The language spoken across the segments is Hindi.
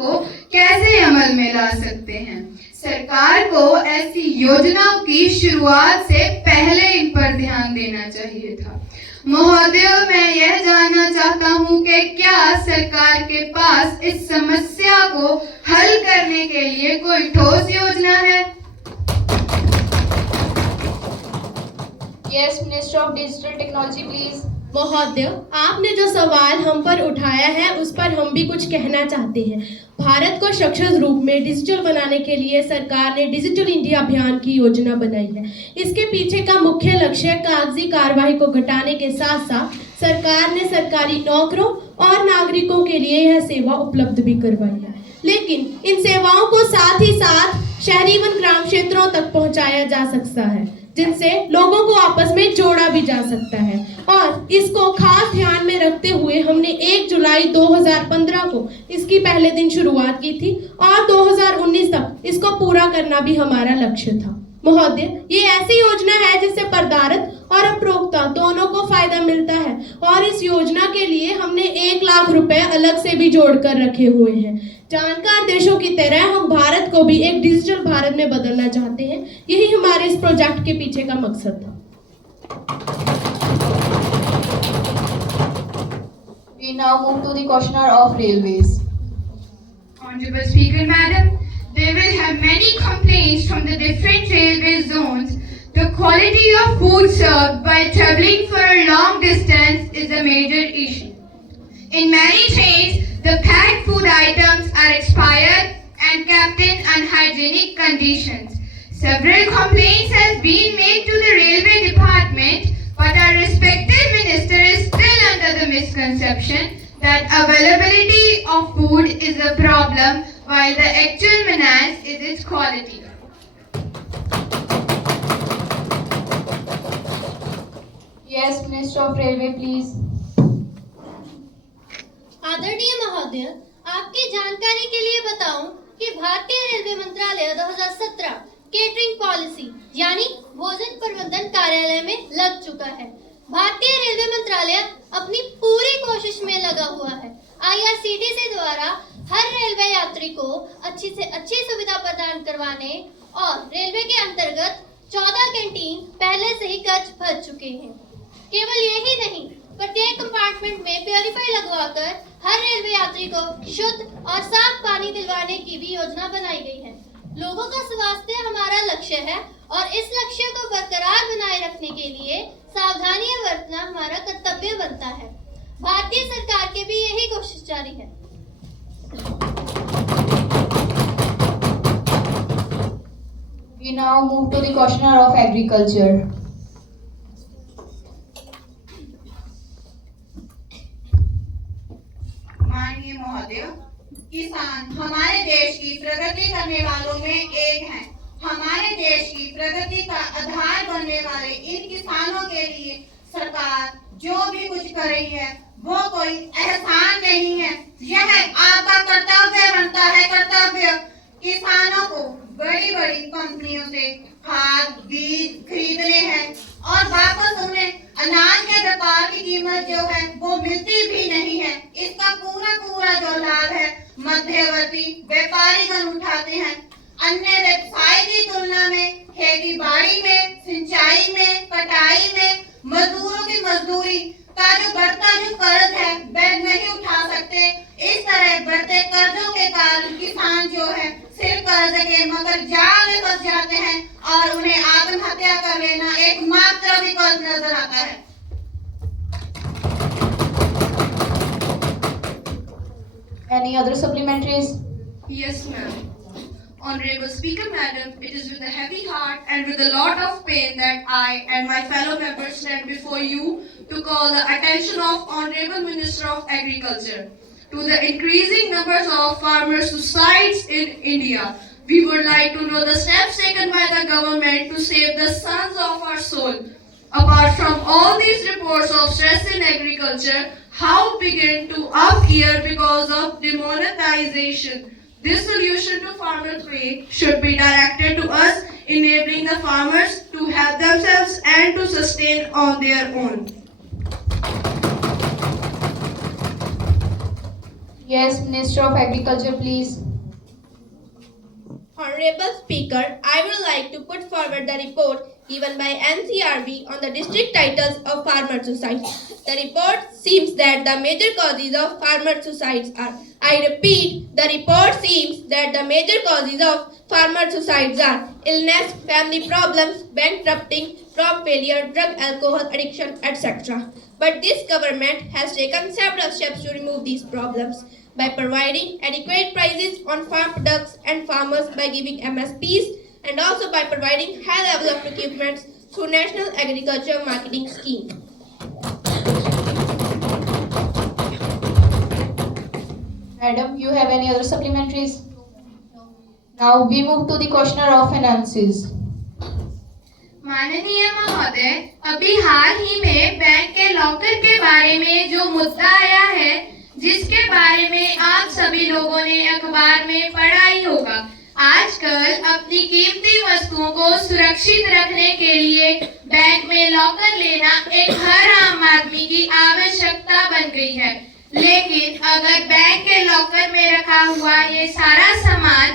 को कैसे अमल में ला सकते हैं। सरकार को ऐसी योजनाओं की शुरुआत से पहले इन पर ध्यान देना चाहिए था। महोदय, मैं यह जानना चाहता हूं कि क्या सरकार के पास इस समस्या को हल करने के लिए कोई ठोस योजना है? Yes, minister of digital technology please. महोदय, आपने जो सवाल हम पर उठाया है उस पर हम भी कुछ कहना चाहते हैं। भारत को सक्षम रूप में डिजिटल बनाने के लिए सरकार ने डिजिटल इंडिया अभियान की योजना बनाई है। इसके पीछे का मुख्य लक्ष्य कागजी कार्रवाई को घटाने के साथ साथ सरकार ने सरकारी नौकरों और नागरिकों के लिए यह सेवा उपलब्ध भी करवाई है। लेकिन इन सेवाओं को साथ ही साथ शहरी व ग्राम क्षेत्रों तक पहुंचाया जा सकता है, जिनसे लोगों को आपस में जोड़ा भी जा सकता है। और इसको खास ध्यान में रखते हुए हमने 1 जुलाई 2015 को इसकी पहले दिन शुरुआत की थी और 2019 तक इसको पूरा करना भी हमारा लक्ष्य था। महोदय, ये ऐसी योजना है जिससे परदारत और उपभोक्ता दोनों को फायदा मिलता है और इस योजना के लिए हमने 1 लाख रुपए अलग से भी जोड़ कर रखे हुए हैं। जानकार देशों की तरह हम भारत को भी एक डिजिटल भारत में बदलना चाहते हैं। यही हमारे इस प्रोजेक्ट के पीछे का मकसद था। We now move to the questioner of railways. Honorable Speaker, Madam, they will have many complaints from the different railway zones. The quality of food served while traveling for a long distance is a major issue. In many trains, the packed food items are expired and kept in unhygienic conditions. Several complaints have been made to the railway department, but our respective minister is still under the misconception that availability of food is a problem while the actual menace is its quality. Yes, Minister of Railway please. आदरणीय महोदय, आपकी जानकारी के लिए बताऊं कि भारतीय रेलवे मंत्रालय 2017 केटरिंग पॉलिसी यानी भोजन प्रबंधन कार्यालय में लग चुका है। भारतीय रेलवे मंत्रालय अपनी पूरी कोशिश में लगा हुआ है। IRCTC द्वारा हर रेलवे यात्री को अच्छी से अच्छी सुविधा प्रदान करवाने और रेलवे के अंतर्गत 14 कैंटीन पहले से ही कर्ज भर चुके हैं। केवल यही नहीं, प्रत्येक कंपार्टमेंट में प्योरीफायर लगवाकर हर रेलवे यात्री को शुद्ध और साफ पानी दिलवाने की भी योजना बनाई गई है। लोगों का स्वास्थ्य हमारा लक्ष्य है और इस लक्ष्य को बरकरार बनाए रखने के लिए सावधानी बरतना हमारा कर्तव्य बनता है। भारतीय सरकार की भी यही कोशिश जारी है। We now move to the questioner of agriculture. माननीय महोदय, किसान हमारे देश की प्रगति करने वालों में एक हैं। हमारे देश की प्रगति का आधार बनने वाले इन किसानों के लिए सरकार जो भी कुछ कर रही है वो कोई एहसान नहीं है, यह आपका कर्तव्य बनता है। कर्तव्य किसानों को बड़ी बड़ी कंपनियों से खाद बीज खरीदने हैं और वापस उन्हें अनाज के व्यापार की कीमत जो है वो मिलती भी नहीं है। इसका पूरा जो लाभ है मध्यवर्ती व्यापारीगण उठाते हैं। अन्य व्यवसाय की तुलना में खेती बाड़ी में, सिंचाई में, कटाई में मजदूरों की मजदूरी का जो बढ़ता जो कर्ज है वह नहीं उठा सकते। इस तरह बढ़ते कर्जों के कारण किसान जो है सिर कर्ज के मगर जाल में फंस जाते हैं और उन्हें आत्महत्या कर लेना एकमात्र विकल्प नजर आता है। Any other supplementaries? Yes, ma'am. Honorable Speaker, Madam, it is with a heavy heart and with a lot of pain that I and my fellow members stand before you to call the attention of Honorable Minister of Agriculture to the increasing numbers of farmer suicides in India. We would like to know the steps taken by the government to save the sons of our soul. Apart from all these reports of stress in agriculture, how begin to up here because of demonetization. This solution to farmer pain should be directed to us, enabling the farmers to help themselves and to sustain on their own. Yes, Minister of Agriculture, please. Honorable Speaker, I would like to put forward the report given by NCRB on the district titles of farmer suicides. The report seems that the major causes of farmer suicides are, I repeat, the report seems that the major causes of farmer suicides are illness, family problems, bankrupting, crop failure, drug alcohol addiction, etc. But this government has taken several steps to remove these problems by providing adequate prices on farm products and farmers by giving MSPs and also by providing high levels of procurement through National Agriculture Marketing Scheme. Madam, you have any other supplementaries? Now we move to the questioner of finances. माननीय महोदय, अभी हाल ही में बैंक के लॉकर के बारे में जो मुद्दा आया है, जिसके बारे में आप सभी लोगों ने अखबार में पढ़ा ही होगा। आजकल अपनी कीमती वस्तुओं को सुरक्षित रखने के लिए बैंक में लॉकर लेना एक हर आम आदमी की आवश्यकता बन गई है। लेकिन अगर बैंक के लॉकर में रखा हुआ ये सारा सामान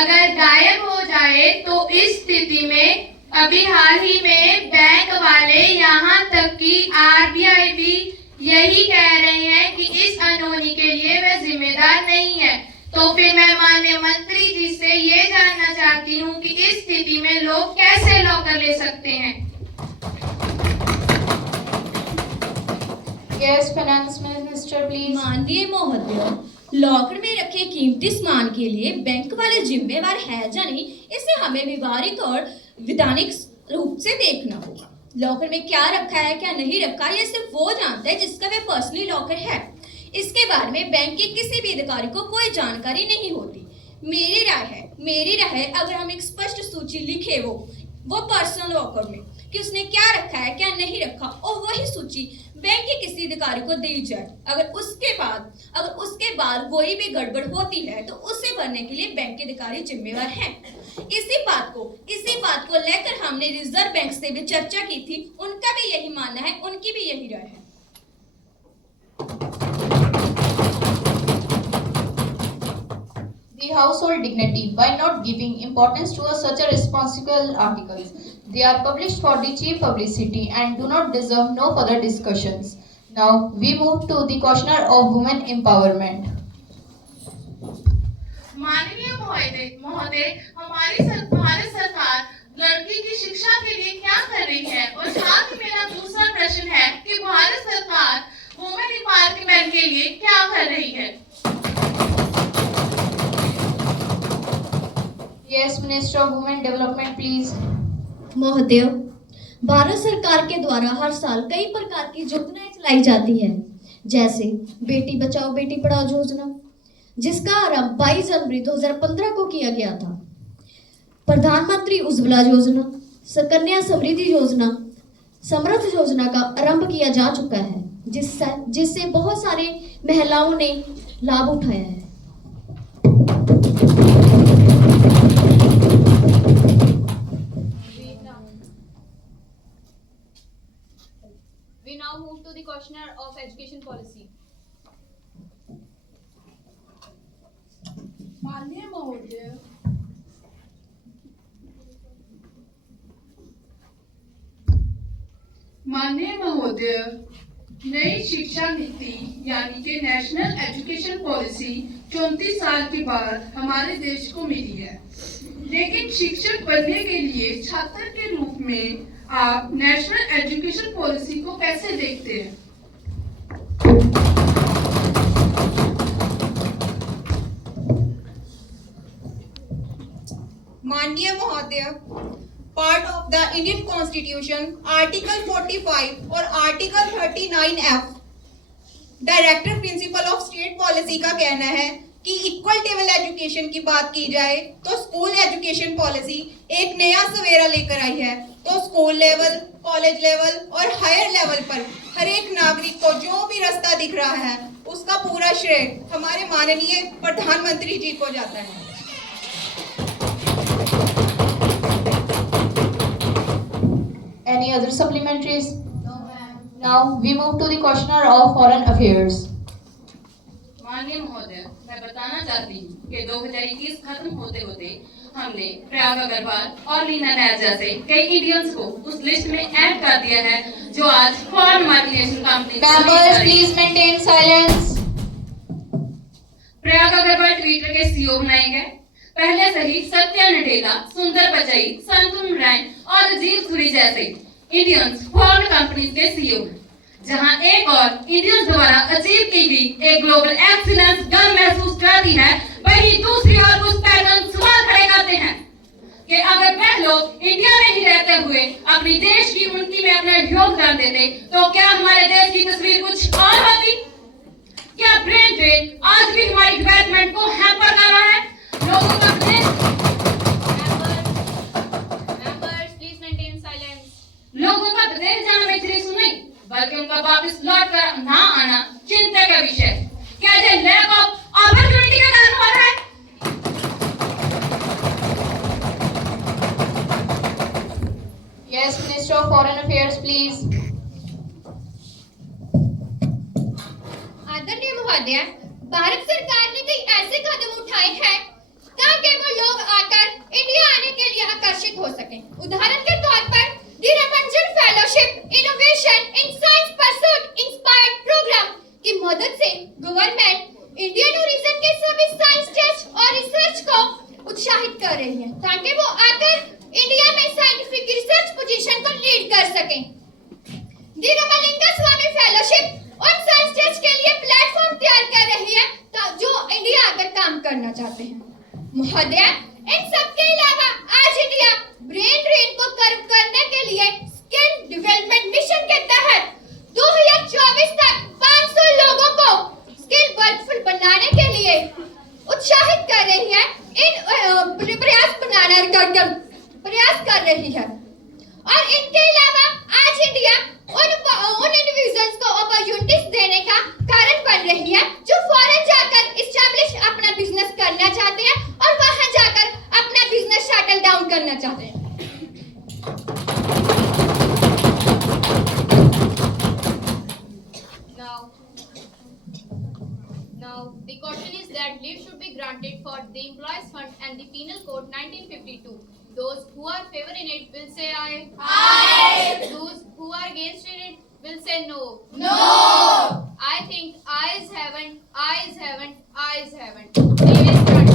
अगर गायब हो जाए तो इस स्थिति में अभी हाल ही में बैंक वाले यहाँ तक कि RBI भी यही कह रहे हैं कि इस अनहोनी के लिए वह जिम्मेदार नहीं है। तो फिर मैं माननीय मंत्री जी से ये जानना चाहती हूँ कि इस स्थिति में लोग कैसे लॉकर ले सकते हैं। Yes, Finance Minister, please. माननीय महोदय, लॉकर में रखे कीमती सामान के लिए बैंक वाले जिम्मेवार है या नहीं, इसे हमें व्यवहारिक और विधानिक रूप से देखना होगा। लॉकर में क्या रखा है क्या नहीं रखा, ये सिर्फ वो जानता है जिसका वह पर्सनली लॉकर है। इसके बारे में बैंक के किसी भी अधिकारी को कोई जानकारी नहीं होती। मेरी राय है अगर हम एक स्पष्ट सूची लिखे वो पर्सनल लॉकर में कि उसने क्या रखा है क्या नहीं रखा और वही सूची बैंक के किसी अधिकारी को दी जाए। अगर उसके बाद कोई भी गड़बड़ होती है तो उसे भरने के लिए बैंक के अधिकारी जिम्मेवार हैं। इसी बात को लेकर हमने रिजर्व बैंक से भी चर्चा की थी। उनका भी यही मानना है, उनकी भी यही राय है। The household dignity by not giving importance to such a responsible articles. They are published for the cheap publicity and do not deserve no further discussions. Now we move to the questioner of women empowerment. माननीय महोदय, हमारी भारत सरकार लड़की की शिक्षा के लिए क्या कर रही है? और साथ ही मेरा दूसरा प्रश्न है कि भारत सरकार वुमेन एम्पावरमेंट के लिए क्या कर रही है? Yes, Minister of Women Development, please. महोदय, भारत सरकार के द्वारा हर साल कई प्रकार की योजनाएं चलाई जाती हैं, जैसे बेटी बचाओ बेटी पढ़ाओ योजना, जिसका आरंभ 22 जनवरी 2015 को किया गया था। प्रधानमंत्री उज्ज्वला योजना, सुकन्या समृद्धि योजना, समृद्ध योजना का आरंभ किया जा चुका है, जिससे बहुत सारे महिलाओं ने लाभ उठाया है। We now move to the questioner of education policy. माननीय महोदय, नई शिक्षा नीति यानी कि नेशनल एजुकेशन पॉलिसी 34 साल के बाद हमारे देश को मिली है। लेकिन शिक्षक बनने के लिए छात्र के रूप में आप नेशनल एजुकेशन पॉलिसी को कैसे देखते हैं? माननीय महोदय, part of the Indian constitution article 45 और article 39F director principle of state policy का कहना है कि इक्वल टेबल एजुकेशन की बात की जाए तो स्कूल एजुकेशन पॉलिसी एक नया सवेरा लेकर आई है। तो स्कूल लेवल, कॉलेज लेवल और हायर लेवल पर हर एक नागरिक को जो भी रास्ता दिख रहा है उसका पूरा श्रेय हमारे माननीय प्रधानमंत्री जी को जाता है। Any other supplementaries? No, ma'am. Now we move to the questioner of foreign affairs. माननीय महोदय, चाहती हूँ कि 2021 खत्म होते होते हमने प्रयाग अग्रवाल और रीना नायर जैसे कई इंडियंस को उस लिस्ट में ऐड कर दिया है जो आज foreign multinational Members, company. please maintain silence. Prayag Agrawal Twitter के सीईओ बनाए गए। पहले से ही सत्या नडेला, सुंदर पिचाई, संतुन रैन और राजीव सूरी जैसे इंडियंस फॉरेन कंपनीज के सीईओ हैं। जहां एक और इंडियंस द्वारा अचीव की गई एक ग्लोबल एक्सीलेंस गर्व महसूस कराती है, वहीं दूसरी ओर कुछ पैटर्न सवाल खड़े करते हैं कि अगर वह लोग इंडिया में ही रहते हुए अपनी देश की उन्नति में अपना योगदान देते तो क्या हमारे देश की तस्वीर कुछ और होती? क्या ब्रेन ड्रेन आज भी हमारी डेवलपमेंट को हैम्पर कर रहा है? लोगों का Members, please maintain silence. लोगों का विदेश जाना में इतनी नहीं, बल्कि उनका वापस लौट कर ना आना चिंता का विषय है। क्या यह लैक ऑफ अपॉर्चुनिटी का कारण हो रहा है? Yes, Minister of Foreign Affairs, please. आदरणीय महोदय, भारत सरकार ने कई ऐसे कदम उठाए हैं ताकि वो लोग आकर इंडिया आने के लिए आकर्षित हो सकें। उदाहरण के तौर पर the Ramanujan fellowship innovation in science pursuit inspired program की मदद से गवर्नमेंट इंडियन ओरिजिन के सभी साइंस टेस्ट और रिसर्च को उत्साहित कर रही है ताकि वो आकर इंडिया में साइंटिफिक रिसर्च पोजीशन को लीड कर सकें। दी रमलिंगा स्वामी फेलोशिप उन साइंस टेस्ट के लिए प्लेटफॉर्म तैयार कर रही है जो इंडिया आकर काम करना चाहते हैं। महोदय, इन सब के अलावा आज इंडिया ब्रेन ड्रेन को कर्व करने के लिए स्किल डेवलपमेंट मिशन के तहत 2024 तक 500 लोगों को स्किल वर्कफुल बनाने के लिए उत्साहित कर रही है। इन प्रयास कर रही है और इनके अलावा आज इंडिया उन इंडिविजुअल्स को अपॉर्चुनिटीज देने का कारण बन रही है जो फॉरेन जाकर इस्टेब्लिश अपना बिजनेस करना चाहते हैं और वहां जाकर अपना बिजनेस सेटल डाउन करना चाहते हैं। Now, the question is that leave should be granted for the Employees Fund and the Penal Code 1952. Those who are favoring it will say aye. Aye. Those who are against it will say no. No. I think ayes haven't, ayes haven't, ayes haven't. Leave is granted.